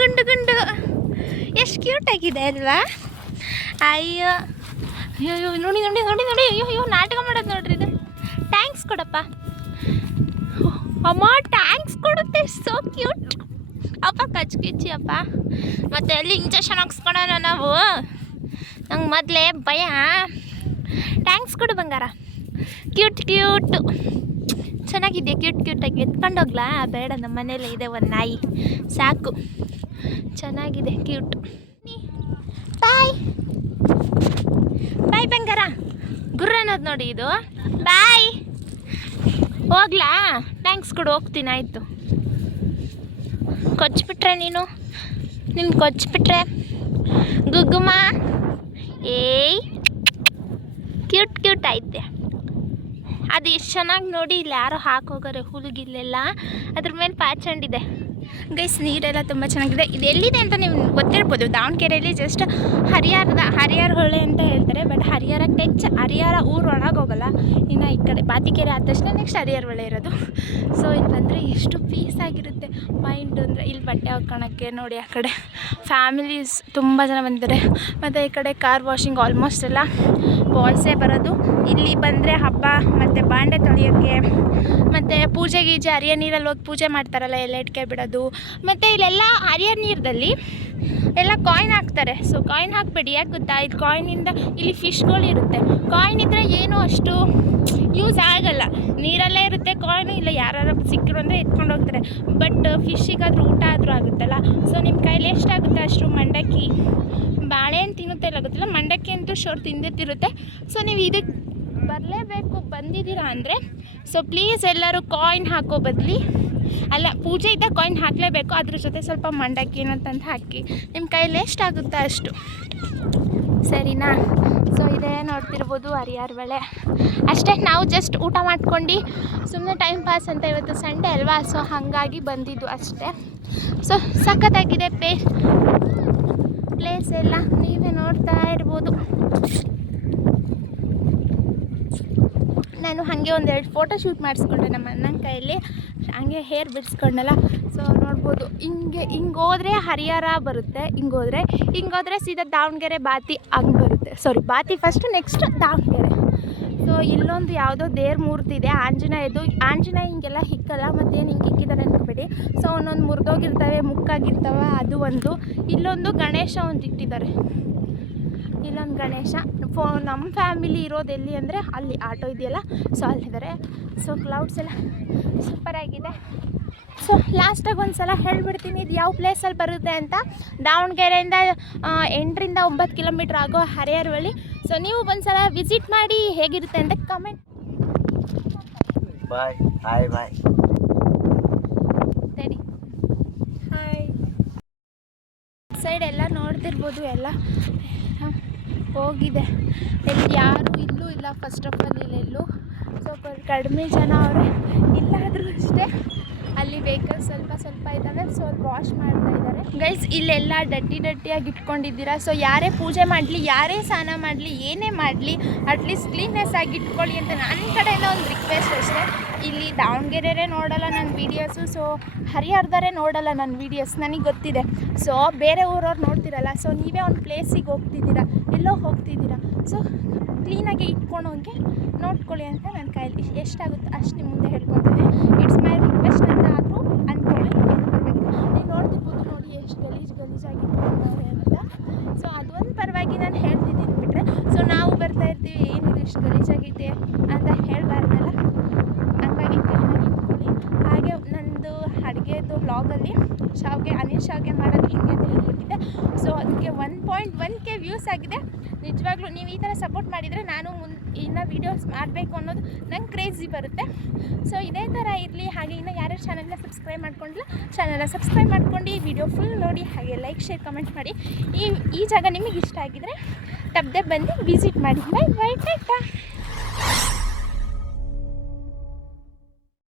ಗುಂಡು ಗುಂಡು ಎಷ್ಟು ಕ್ಯೂಟ್ ಆಗಿದೆ ಅಲ್ವಾ? ಅಯ್ಯೋ ಅಯ್ಯೋ ನೋಡಿ ನೋಡಿ ನೋಡಿ ನೋಡಿ ಅಯ್ಯೋ ಅಯ್ಯೋ ನಾಟಕ ಮಾಡೋದು ನೋಡ್ರಿ ಇದು. ಟ್ಯಾಂಕ್ಸ್ ಕೊಡಪ್ಪ ಅಮ್ಮ, ಟ್ಯಾಂಕ್ಸ್ ಕೊಡುತ್ತೆ. ಸೋ ಕ್ಯೂಟ್ ಅಪ್ಪ, ಕಚ್ಕಿಚ್ಚಿ ಅಪ್ಪ. ಮತ್ತೆ ಎಲ್ಲಿ ಇಂಜೆಕ್ಷನ್ ಹಾಕ್ಸ್ಕೊಳೋಣ ನಾವು? ನಂಗೆ ಮೊದಲೇ ಭಯ. ಟ್ಯಾಂಕ್ಸ್ ಕೊಡು ಬಂಗಾರ. ಕ್ಯೂಟ್ ಕ್ಯೂಟು ಚೆನ್ನಾಗಿದೆ, ಕ್ಯೂಟ್ ಕ್ಯೂಟಾಗಿ. ಎತ್ಕೊಂಡೋಗ್ಲಾ? ಬೇಡ, ನಮ್ಮ ಮನೇಲಿ ಇದೆ ಒಂದು ನಾಯಿ, ಸಾಕು. ಚೆನ್ನಾಗಿದೆ, ಕ್ಯೂಟ್. ಬಾಯ್ ಬಾಯ್ ಬಂಗಾರ. ಗುರ್ರ ಅನ್ನೋದು ನೋಡಿ ಇದು. ಬಾಯ್. ಹೋಗ್ಲಾ? ಥ್ಯಾಂಕ್ಸ್ ಕೊಡು, ಹೋಗ್ತೀನಿ. ಆಯಿತು. ಕೊಚ್ಬಿಟ್ರೆ ನೀನು ಕೊಚ್ಬಿಟ್ರೆ ಗುಗ್ಗುಮ. ಏಯ್ ಕ್ಯೂಟ್ ಕ್ಯೂಟ್ ಐತೆ ಅದು. ಎಷ್ಟು ಚೆನ್ನಾಗಿ ನೋಡಿ, ಇಲ್ಲಿ ಯಾರೋ ಹಾಕೋಗಾರೆ ಹುಡುಗಿಲ್ಲೆಲ್ಲ, ಅದ್ರ ಮೇಲೆ ಪಾಚಂಡಿದೆ. ಗೈಸ್, ನೀರೆಲ್ಲ ತುಂಬ ಚೆನ್ನಾಗಿದೆ. ಇದು ಎಲ್ಲಿದೆ ಅಂತ ನೀವು ಗೊತ್ತಿರ್ಬೋದು. ದಾವಣಗೆರೆಯಲ್ಲಿ ಜಸ್ಟ್ ಹರಿಹರ ಹೊಳೆ ಅಂತ ಹೇಳ್ತಾರೆ. ಬಟ್ ಹರಿಹರ ಊರು ಒಳಗೆ ಹೋಗಲ್ಲ. ಇನ್ನು ಈ ಕಡೆ ಬಾತಿಕೆರೆ ಆದ ತಕ್ಷಣ ನೆಕ್ಸ್ಟ್ ಹರಿಹರ ಹೊಳೆ ಇರೋದು. ಸೊ ಇಲ್ಲಿ ಬಂದರೆ ಎಷ್ಟು ಪೀಸ್ ಆಗಿರುತ್ತೆ ಮೈಂಡ್ ಅಂದರೆ. ಇಲ್ಲಿ ಬಟ್ಟೆ ಹಾಕ್ಕೊಳಕ್ಕೆ ನೋಡಿ, ಆ ಕಡೆ ಫ್ಯಾಮಿಲೀಸ್ ತುಂಬ ಜನ ಬಂದಿದ್ದಾರೆ. ಮತ್ತು ಈ ಕಡೆ ಕಾರ್ ವಾಷಿಂಗ್ ಆಲ್ಮೋಸ್ಟ್ ಎಲ್ಲ ಬಾಯ್ಸೇ ಬರೋದು. ಇಲ್ಲಿ ಬಂದರೆ ಹಬ್ಬ ಮತ್ತು ಬಾಂಡೆ ತೊಳೆಯೋಕ್ಕೆ, ಮತ್ತು ಪೂಜೆ ಗೀಜೆ ಹರಿಯ ನೀರಲ್ಲಿ ಹೋಗಿ ಪೂಜೆ ಮಾಡ್ತಾರಲ್ಲ, ಎಲ್ಲ ಇಟ್ಕೆ ಬಿಡೋದು. ಮತ್ತು ಇಲ್ಲೆಲ್ಲ ಹರಿಯ ನೀರಲ್ಲಿ ಎಲ್ಲ ಕಾಯಿನ್ ಹಾಕ್ತಾರೆ. ಸೊ ಕಾಯಿನ್ ಹಾಕಬೇಡಿ, ಯಾಕೆ ಗೊತ್ತಾ? ಇದು ಕಾಯಿನಿಂದ ಇಲ್ಲಿ ಫಿಶ್ಗಳಿರುತ್ತೆ. ಕಾಯಿನ್ ಇದ್ದರೆ ಏನೂ ಅಷ್ಟು ಯೂಸ್ ಆಗಲ್ಲ, ನೀರಲ್ಲೇ ಇರುತ್ತೆ ಕಾಯಿನ್. ಇಲ್ಲ ಯಾರು ಸಿಕ್ಕರು ಅಂದರೆ ಎತ್ಕೊಂಡು ಹೋಗ್ತಾರೆ. ಬಟ್ ಫಿಶ್ಶಿಗಾದ್ರೂ ಊಟ ಆದರೂ ಆಗುತ್ತಲ್ಲ. ಸೊ ನಿಮ್ಮ ಕೈಲಿ ಎಷ್ಟಾಗುತ್ತೆ ಅಷ್ಟು ಮಂಡಕ್ಕಿ, ಬಾಳೆಹಣ್ಣು ತಿನ್ನುತ್ತೆ ಇಲ್ಲ ಗೊತ್ತಿಲ್ಲ, ಮಂಡಕ್ಕಿ ಅಂತೂ ಶೋರ್ ತಿಂದಿತ್ತಿರುತ್ತೆ. ಸೊ ನೀವು ಇದಕ್ಕೆ ಬರಲೇಬೇಕು, ಬಂದಿದ್ದೀರಾ ಅಂದರೆ. ಸೊ ಪ್ಲೀಸ್ ಎಲ್ಲರೂ ಕಾಯಿನ್ ಹಾಕೋ ಬದಲಿ, ಅಲ್ಲ ಪೂಜೆ ಇದ್ದಾಗ ಕಾಯಿನ್ ಹಾಕಲೇಬೇಕು, ಅದ್ರ ಜೊತೆ ಸ್ವಲ್ಪ ಮಂಡಕ್ಕಿ ಏನಂತಂದು ಹಾಕಿ, ನಿಮ್ಮ ಕೈಯಲ್ಲಿ ಎಷ್ಟಾಗುತ್ತೆ ಅಷ್ಟು, ಸರಿನಾ? ಸೊ ಇದೇ ನೋಡ್ತಿರ್ಬೋದು ಹರಿಹರ ಹೊಳೆ ಅಷ್ಟೇ. ನಾವು ಜಸ್ಟ್ ಊಟ ಮಾಡ್ಕೊಂಡು ಸುಮ್ಮನೆ ಟೈಮ್ ಪಾಸ್ ಅಂತ, ಇವತ್ತು ಸಂಡೇ ಅಲ್ವಾ, ಸೊ ಹಾಗಾಗಿ ಬಂದಿದ್ದು ಅಷ್ಟೇ. ಸೊ ಸಖತ್ತಾಗಿದೆ ಪ್ಲೇಸ್ ಎಲ್ಲ, ನೀವೇ ನೋಡ್ತಾ ಇರ್ಬೋದು. ನಾನು ಹಾಗೆ ಒಂದೆರಡು ಫೋಟೋ ಶೂಟ್ ಮಾಡಿಸ್ಕೊಂಡೆ ನಮ್ಮ ಅಣ್ಣನ ಕೈಯಲ್ಲಿ, ಹಾಗೆ ಹೇರ್ ಬಿಡಿಸ್ಕೊಂಡಲ್ಲ. ಸೊ ನೋಡ್ಬೋದು, ಹಿಂಗೆ ಹೋದರೆ ಹರಿಹರ ಬರುತ್ತೆ, ಹಿಂಗೋದ್ರೆ ಸೀದಾ ದಾವಣಗೆರೆ ಬಾತಿ ಹಂಗೆ ಬರುತ್ತೆ. ಸಾರಿ, ಬಾತಿ ಫಸ್ಟು, ನೆಕ್ಸ್ಟ್ ದಾವಣಗೆರೆ. ಸೊ ಇಲ್ಲೊಂದು ಯಾವುದೋ ದೇವ್ರ ಮೂರ್ತಿ ಇದೆ, ಆಂಜನೇಯ ಹಿಂಗೆಲ್ಲ ಹಿಕ್ಕಲ್ಲ, ಮತ್ತೇನು ಹಿಂಗೆ ಹಿಕ್ಕಿದ್ದಾರೆ ಅನ್ಕೋಬೇಡಿ. ಸೊ ಒಂದೊಂದು ಮುರಿದೋಗಿರ್ತವೆ, ಮುಕ್ಕಾಗಿರ್ತವೆ, ಅದು ಒಂದು. ಇಲ್ಲೊಂದು ಗಣೇಶ ಒಂದು ಇಟ್ಟಿದ್ದಾರೆ, ಇಲ್ಲೊಂದು ಗಣೇಶ. ನಮ್ಮ ಫ್ಯಾಮಿಲಿ ಇರೋದು ಎಲ್ಲಿ ಅಂದರೆ ಅಲ್ಲಿ ಆಟೋ ಇದೆಯಲ್ಲ, ಸೊ ಅಲ್ಲಿದ್ದಾರೆ. ಸೊ ಕ್ಲೌಡ್ಸ್ ಎಲ್ಲ ಸೂಪರಾಗಿದೆ. ಸೊ ಲಾಸ್ಟಾಗಿ ಒಂದು ಸಲ ಹೇಳ್ಬಿಡ್ತೀನಿ, ಇದು ಯಾವ ಪ್ಲೇಸಲ್ಲಿ ಬರುತ್ತೆ ಅಂತ. ದಾವಣಗೆರೆಯಿಂದ 8ರಿಂದ 9 ಕಿಲೋಮೀಟ್ರ್ ಆಗೋ ಹರಿಹರ ಹೊಳೆ. ಸೊ ನೀವು ಒಂದು ಸಲ ವಿಸಿಟ್ ಮಾಡಿ, ಹೇಗಿರುತ್ತೆ ಅಂತ ಕಮೆಂಟ್. ಬಾಯ್ ಹಾಯ್ ಬಾಯ್ ಸರಿ, ಹಾಯ್. ಸೈಡ್ ಎಲ್ಲ ನೋಡ್ತಿರ್ಬೋದು, ಎಲ್ಲ ಹೋಗಿದೆ. ಇಲ್ಲಿ ಯಾರೂ ಇಲ್ಲೂ ಇಲ್ಲ, ಫಸ್ಟ್ ಆಫ್ ಆಲ್ ಇಲ್ಲೆಲ್ಲೂ ಸ್ವಲ್ಪ ಕಡಿಮೆ ಜನ ಅವರೇ. ಇಲ್ಲಾದರೂ ಅಷ್ಟೇ ಅಲ್ಲಿ ವೆಹಿಕಲ್ಸ್ ಸ್ವಲ್ಪ ಇದ್ದಾವೆ. ಸೊ ಅಲ್ಲಿ ವಾಶ್ ಮಾಡ್ತಾ ಇದ್ದಾರೆ. ಗೈಸ್, ಇಲ್ಲೆಲ್ಲ ಡಟ್ಟಿಯಾಗಿ ಇಟ್ಕೊಂಡಿದ್ದೀರಾ. ಸೊ ಯಾರೇ ಪೂಜೆ ಮಾಡಲಿ, ಯಾರೇ ಸ್ನಾನ ಮಾಡಲಿ, ಏನೇ ಮಾಡಲಿ, ಅಟ್ಲೀಸ್ಟ್ ಕ್ಲೀನ್ನೆಸ್ ಆಗಿ ಇಟ್ಕೊಳ್ಳಿ ಅಂತ ನನ್ನ ಕಡೆಯಿಂದ ಒಂದು ರಿಕ್ವೆಸ್ಟ್ ಅಷ್ಟೇ. ಇಲ್ಲಿ ದಾವಣಗೆರೆ ನೋಡಲ್ಲ ನನ್ನ ವೀಡಿಯೋಸು, ಸೊ ಹರಿಹರದವರೇ ನೋಡಲ್ಲ ನನ್ನ ವೀಡಿಯೋಸ್, ನನಗೆ ಗೊತ್ತಿದೆ. ಸೊ ಬೇರೆ ಊರವ್ರು ನೋಡ್ತಿರಲ್ಲ. ಸೊ ನೀವೇ ಒಂದು ಪ್ಲೇಸಿಗೆ ಹೋಗ್ತಿದ್ದೀರಾ, ಎಲ್ಲೋ ಹೋಗ್ತಿದ್ದೀರಾ, ಸೊ ಕ್ಲೀನಾಗಿ ಇಟ್ಕೊಂಡೋಗಿ ನೋಡ್ಕೊಳ್ಳಿ ಅಂತ ನನ್ನ ಕೈಯಲ್ಲಿ ಎಷ್ಟಾಗುತ್ತೆ ಅಷ್ಟು ನಿಮ್ಮ ಮುಂದೆ ಹೇಳ್ಕೊತೀನಿ. ಇಟ್ಸ್ ಮೈ ರಿಕ್ವೆಸ್ಟ್ ಅಂತ ಆದರೂ ಅಂದ್ಕೊಳ್ಳಿ. ನೀವು ನೋಡ್ತಿರ್ಬೋದು, ನೋಡಿ ಎಷ್ಟು ಗಲೀಜಾಗಿ ಇಟ್ಕೊಂಡವ್ರೆ ಅಂತ. ಸೊ ಅದೊಂದು ಪರವಾಗಿ ನಾನು ಹೇಳ್ತಿದ್ದೀನಿ ಬಿಟ್ಟರೆ. ಸೊ ನಾವು ಬರ್ತಾ ಇರ್ತೀವಿ, ಏನಿದು ಇಷ್ಟು ಗಲೀಜಾಗಿದೆ ಅಂತ ಹೇಳಬಾರ್ದಲ್ಲ, ಹಂಗಾಗಿ ಕ್ಲೀನಾಗಿ ಇಟ್ಕೊಳ್ಳಿ. ಹಾಗೆ ನಂದು ಅಡುಗೆದು ವ್ಲಾಗಲ್ಲಿ ಅನಿಲ್ ಶಾವಿಗೆ ಮಾಡೋದು ಹಿಂಗೆ ಅಂತ ಹೇಳ್ಕೊಟ್ಟಿದ್ದೆ. ಸೊ ಅದಕ್ಕೆ 1.1K ವ್ಯೂಸ್ ಆಗಿದೆ. ನಿಜವಾಗ್ಲೂ ನೀವು ಈ ಥರ ಸಪೋರ್ಟ್ ಮಾಡಿದರೆ ನಾನು ಇನ್ನು ವೀಡಿಯೋಸ್ ಮಾಡಬೇಕು ಅನ್ನೋದು ನಂಗೆ ಕ್ರೇಜಿ ಬರುತ್ತೆ. ಸೊ ಇದೇ ಥರ ಇರಲಿ. ಹಾಗೆ ಇನ್ನು ಯಾರ್ಯಾರು ಚಾನಲ್ನ ಸಬ್ಸ್ಕ್ರೈಬ್ ಮಾಡ್ಕೊಂಡಿಲ್ಲ, ಚಾನಲ್ನ ಸಬ್ಸ್ಕ್ರೈಬ್ ಮಾಡ್ಕೊಂಡು ಈ ವಿಡಿಯೋ ಫುಲ್ ನೋಡಿ, ಹಾಗೆ ಲೈಕ್, ಶೇರ್, ಕಮೆಂಟ್ ಮಾಡಿ. ಈ ಜಾಗ ನಿಮಗೆ ಇಷ್ಟ ಆಗಿದರೆ ತಪ್ಪದೆ ಬಂದು ವಿಸಿಟ್ ಮಾಡಿ. Bye bye, take care.